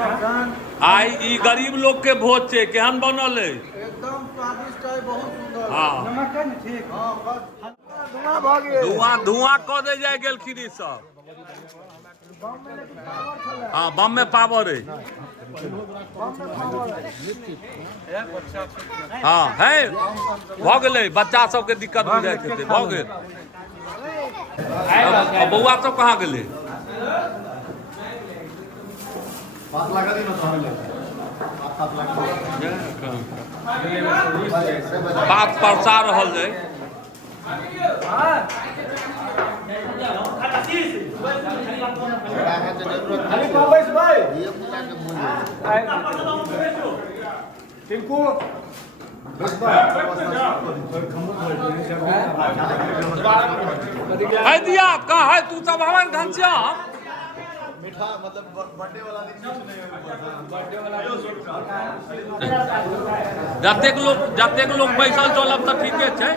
आई ई गरीब लोग के भोज छे, केहन बनल है? एकदम स्वादिष्ट है, बहुत सुंदर। हाँ नमक है ना ठीक। हां बस धुआं भ गेल। धुआं क दे जाय गेलखिन ई सब। हाँ बम में पावर है। हाँ है भ गेलै, बच्चा सबके दिक्कत हो जाइत हेतै, भ गेल। बौआ सब कहाँ गेलै? बात परसा रहल है। है दिया कहा है तू सब हमारे घनश्याम मीठा मतलब बर्थडे वाला दिन बर्थडे वाला जतेक लोग बैसल चलब तऽ ठीके छै।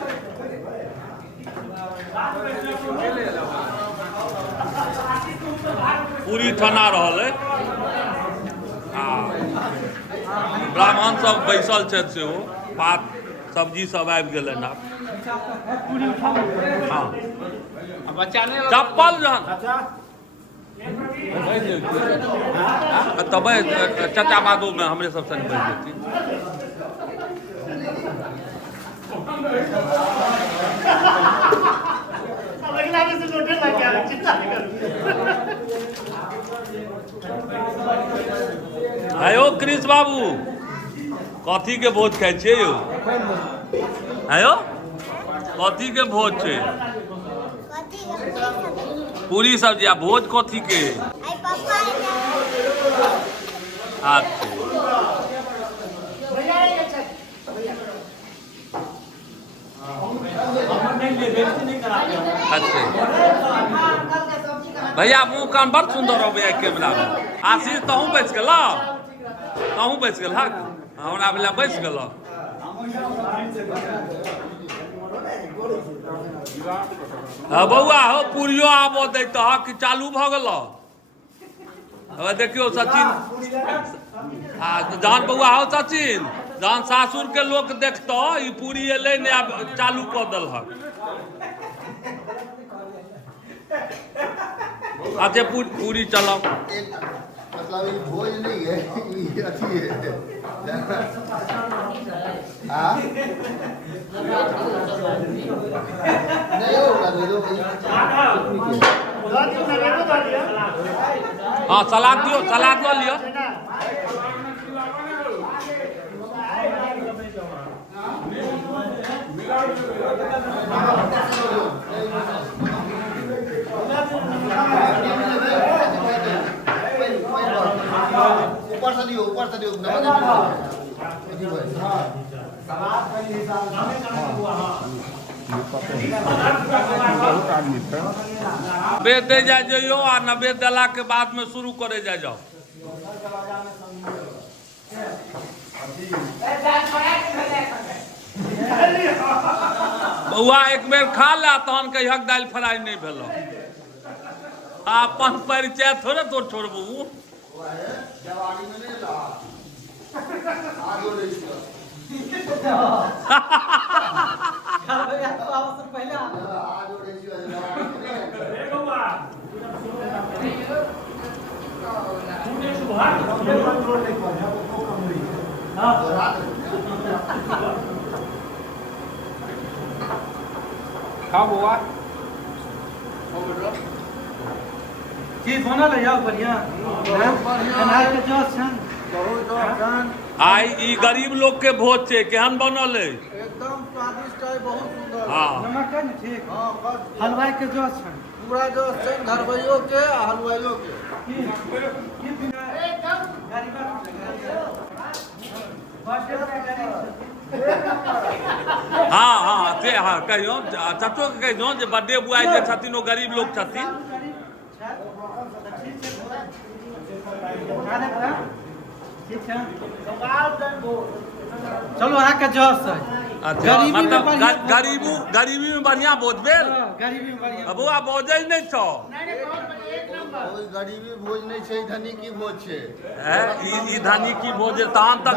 पूरी ठना रहल है। ब्राह्मण सब बैसल छथि सेहो, भात सब्जी सब आबि गेलै ना। हाँ चप्पल जहन तब चचा बादो में हमरे सब संग बैठ जेथिन। आयो कृष्ण बाबू कथी के भोज खाइ छियै यौ? आयो कथी के भोज छै? पूरी सब्जी। आ भोज कथी के? अच्छा अच्छा भैया मुँह कान बड़ सुंदर अबै कैमरा में। आशीष तहूँ बैस गेल, तहूँ बैस गेल। हाँ हमरा भेला बैस गेल। हाँ बौआ हो पूरियो आबो दै तऽ कि चालू भऽ गेल? देखियो सचिन जहन बौआ हो सचिन जहन सासुर के लोग देखतो ई पूरी एलै ने आब चालू कऽ देलहक। अच्छा पूरी चलाओ। मतलब ये भोज नहीं है, ये अच्छी है। हाँ नहीं होगा दो हाँ सलाद दियो, सलाद लो लियो। ऊपर से दियो नवेद दे जाइयो आ नवेद देला के बाद में शुरू करे जाओ। बौआ एक बेर खा ला तहन कहियक दालि फ्राई नहीं भेलो। अपन परिचय थोड़े तो छोड़बू। खाओ बुआ चीज बनल है यार बढ़िया। आई ई गरीब लोग के भोज छे, केहन बनल है? एकदम स्वादिष्ट है, बहुत सुंदर। हाँ नमक है ना ठीक। हाँ बस हलवाई के जोश है पूरा जोश है, घरवाइयों के हलवाइयों के। हाँ हाँ से हाँ कहियो चचो के कहियो जे बर्थडे बुआई जे छथिन ओ गरीब लोग छथिन। चलो अहाँ के जोश है। अच्छा मतलब गरीबी में बढ़िया भोज भेल। गरीबी में बढ़िया। बौआ भोजै नहीं छौ। कोई गरीबी भोज नहीं छै, धनी की भोज छै। ई धनी की भोज तहन तऽ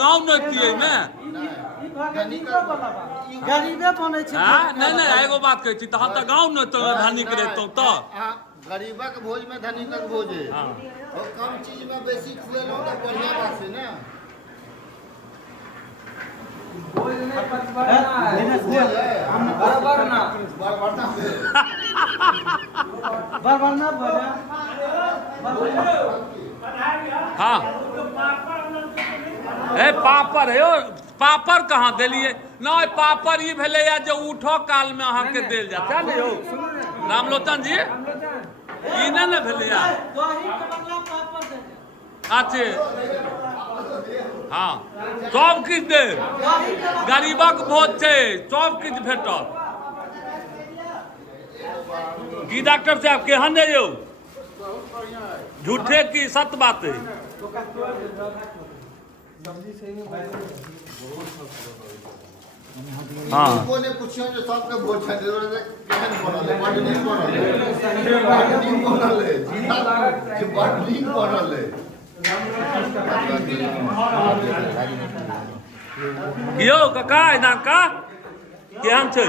गाँव न किए ने। गरीबे बनै छै। नहीं एगो बात कहै छी, तहन तऽ गाँव न धनिक रहितौं तऽ। गरीबक भोज में धनिकक भोज है। और कम चीज में बेसी खुएलहुँ तऽ बढ़िया बात छै ने। हाँ ए पापड़ है पापड़ कहाँ दिलिए नहीं, पापड़ ई भेलै जे उठो काल में अहाँ के देल जात है ने यौ रामलोचन जी, ई नहीं भेलै। अच्छे हाँ सब किछु दे, गरीबक भोज छै, सब किछु भेटत। की डॉक्टर साहब केहन है यौ? झूठे की सत्य बात है? हाँ ने पूछियो जे सबके भोज छै, केहन बनल है? बड़ नीक बनल है, बड़ नीक बनल है, बड़ नीक बनल है। यौ कका इनाम का केहन छै?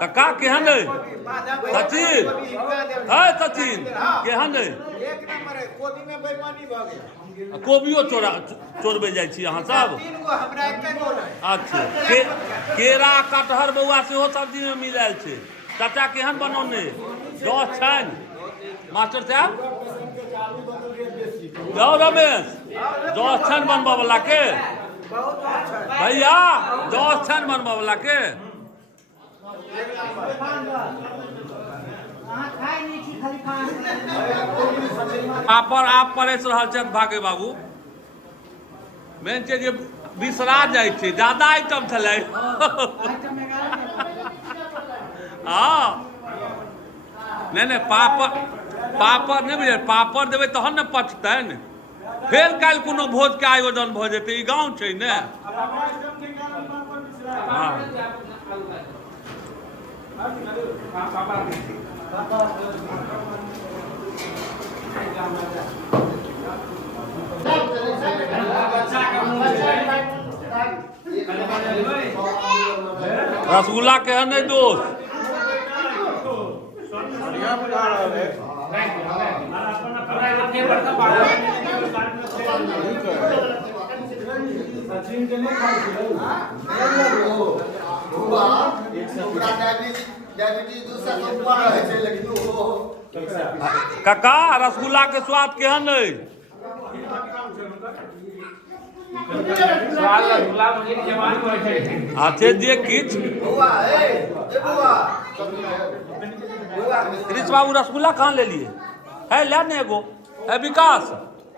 कका केहन है? सचिन है सचिन केहन है? एक नंबर है। कोबी में बेईमानी भ गेल। कोबियो चोरबे जाइ छी अहाँ सब? 3 गो हमरा एके गो है। अच्छा केरा कटहर बौआ सेहो सब्जी में मिलायल छै। चाचा केहन बनौने? जस छनि मास्टर साहब? जाओ रमेश जस छनि बनबऽ वाला के? भैया जस छनि बनबऽ वाला के? पापड़ आप परेश रहल छथि भागे बाबू, मेन छै जे बिसरा जाइ छै, ज्यादा आइटम छलै। हाँ नहीं पापड़ नहीं बुझे, पापड़ देबै तहन ने पचतनि। फेर काल्हि कोनो भोज के आयोजन भऽ जेतै, ई गाँव छै ने। हाँ रसगुल्ला केहन है दोस्त? काका रसगुल्ला के स्वाद केहन है? अच्छे जे किछ क्रिश बाबू रसगुल्ला कहाँ ले लिए है? ले ने एगो है विकास,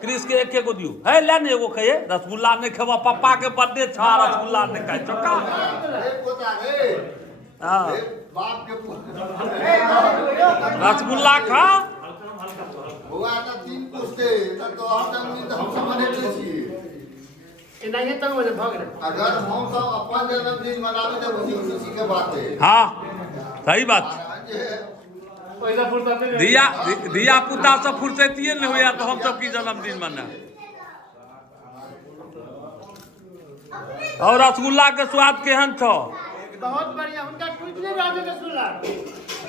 क्रिश के एक एगो दियो है, ले ने एगो खाइए। रसगुल्ला नहीं खेबा, पप्पा के बर्थडे छा, रसगुल्ला नहीं खाए चौका। हाँ रसगुल्ला खा। अगर हम सब अपन जन्मदिन मनाबी तो खुशी के बात है। हाँ सही बात। धिया पुता सब फुर्सतिये नहीं हुआ तो हम सब की जन्मदिन मना। और रसगुल्ला के स्वाद केहन छो? बहुत बढ़िया, उनका टूट नहीं रहा है रसगुल्ला।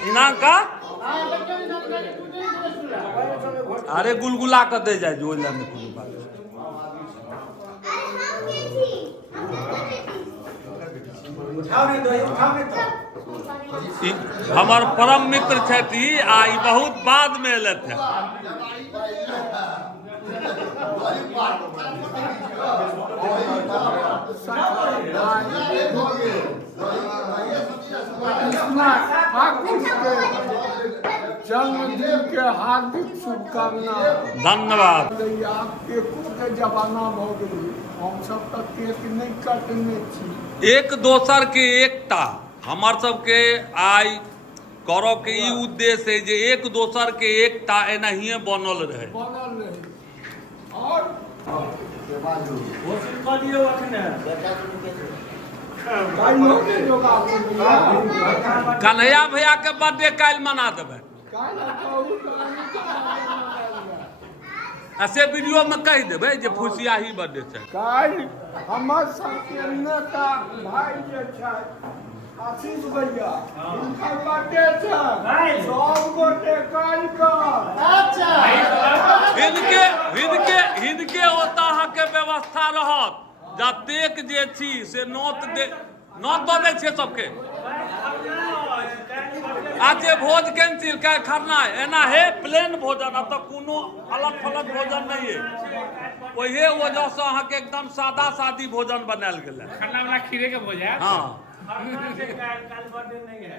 इनाम का हां बच्चों ने टूट नहीं रसगुल्ला। अरे गुलगुला कर दे जाए जो ले में कोनो बात। हमार परम मित्र छथि आ ई बहुत बाद में एलथ है। जन्मदिन के हार्दिक शुभकामना। धन्यवाद। आपके के जमाना भ गेल, हम सब तक केक नहीं काटने छी। एक दोसर के एकता हमार सबके आई करो के ई उद्देश्य है जे एक दोसर के एकता एनाहिए बनल रहे। और कन्हैया भैया के बर्थडे काल्हि मना देबै। आ से वीडियो में कह देबै जे फुसियाही बड्डे छै। काल्हि हमर सबके नेता भाई जे छै आशीष भैया हुनकर बर्थडे छै। सब गोटे काल्हि हिनके ओतऽ अहाँके व्यवस्था रहत। जतेक जे छी से नोत दऽ दै छियै सबके। आज जे भोज कैंसिल काल्हि खरना एना हे प्लेन भोजन, अब तक कोनो अलग फलग भोजन नहीं है। ओहे वजह से अहाँके एकदम सादा सादी भोजन बनायल गेलै। खरना वाला खीरे के भोज है। हाँ काल बर्थडे नहीं है।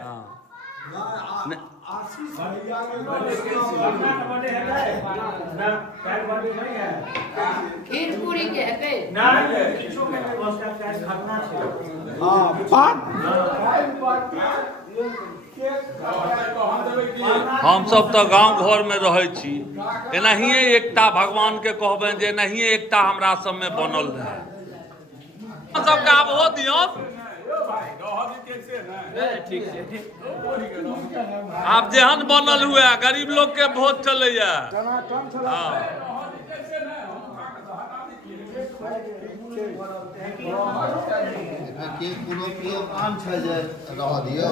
आशीष भैया बर्थडे है ना, काल बर्थडे नहीं है। खीर पूरी के है पे ना किछो के व्यवस्था काल खरना छै। हां बात काल्हि बर्थडे हम सब तो गांव घर में रहे छी, एनाहिए एकता भगवान के कहबनि जे एनाहिए एकता हमरा सब में बनल रहे। सबके आब हो दियौ, आब जेहन बनल हुए गरीब लोग के भोज चलैया। के कोनो प्रिय काम छै जे रह दियौ।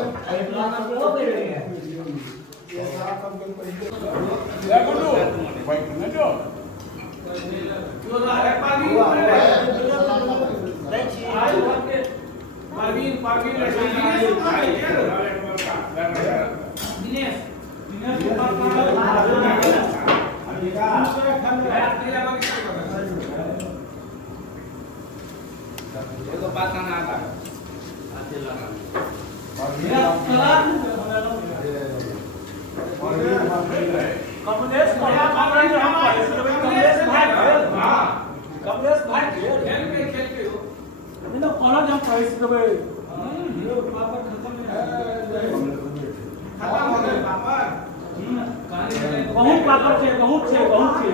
बहुत पापड़ छै, बहुत छै, बहुत छै।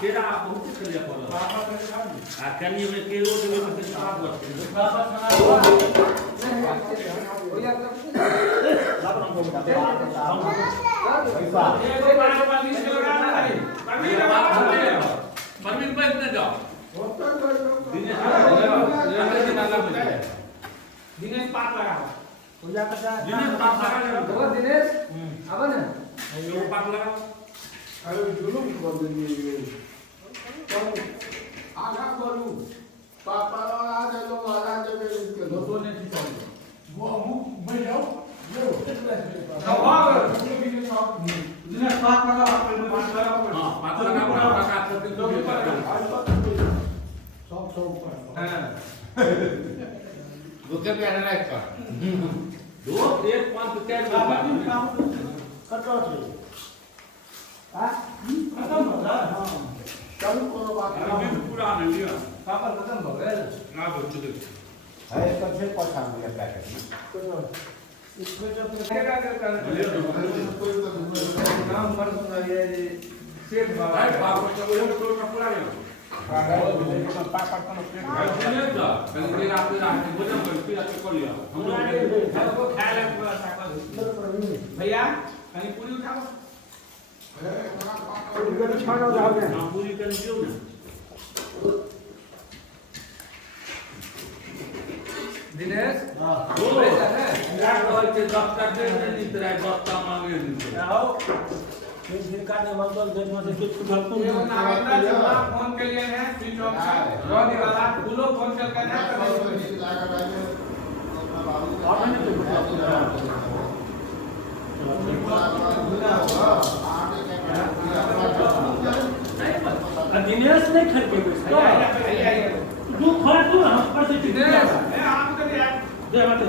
केरा बहुत खेलिया पड़ल आ कनी में केरो देबे त स्वाद परवीन बैठ न जाओ। दिनेश पात लगाओ। दिनेश पात लगाओ। दिनेश अब ना यो पात लगाओ। अरे जुलूम कर देंगे आगा करू पापा आ जाए तो आगा जब इसके दो ने ठीक कर वो मुंह में जाओ यो दिनेश पात लगाओ, पात लगाओ। हां पात लगाओ, काका करके दो सब हां रुके पे रहना का दो एक पांच चार कटो छे खत्म हो गया। हां चलो कोनो बात अभी पूरा नहीं लिया पापा खत्म हो गए ना बोल चुके है सबसे पछाड़ दिया पैकेट इसमें जब क्या करता नाम मर सुनाइए सेठ बाबा भाई बाप को तो पूरा गया पापा को भाई चले जा कल के रात में भोजन कर लिया हम लोग को खाए लग भैया कहीं पूरी उठाओ। पूरी कर दियो ना। दिनेश दो यार और के दफ्तर दे नहीं तेरा दफ्तर मांगे नहीं आओ जिनका ने मतलब देखो से कुछ गलती नहीं नागेंद्र शर्मा फोन के लिए है स्विच ऑफ है रोने वाला फूलो फोन चल करना दिनेश नहीं खड़ के तू खड़ तू हम पर से दिनेश ए हम तो यार दे मत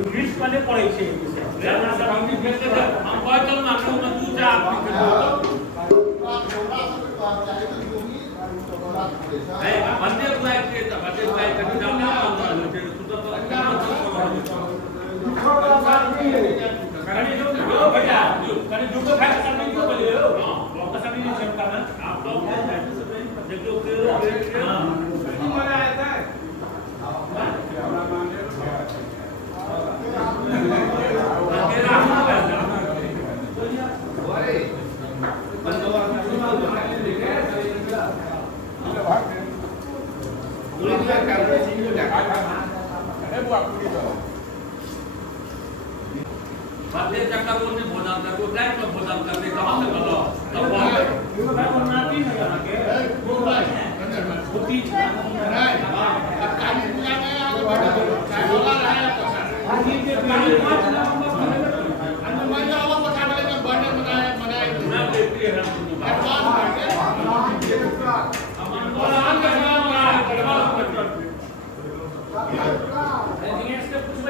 इंग्लिश वाले पढ़े छे हम कहत ना तू जा है बंदे बुलाए के त बंदे बुलाए के जाना होते सुतो तो छोड़ा बाकी कहानी जो भैया जो कहानी जो को खाए सब नहीं को बोले हो हां वो सब नहीं चल करना आप लोग देखो कि हां मजा आता है बातें चक्कर बोलने भोजन कर को टाइम पर भोजन करते कहां से बोलो तब होती Advance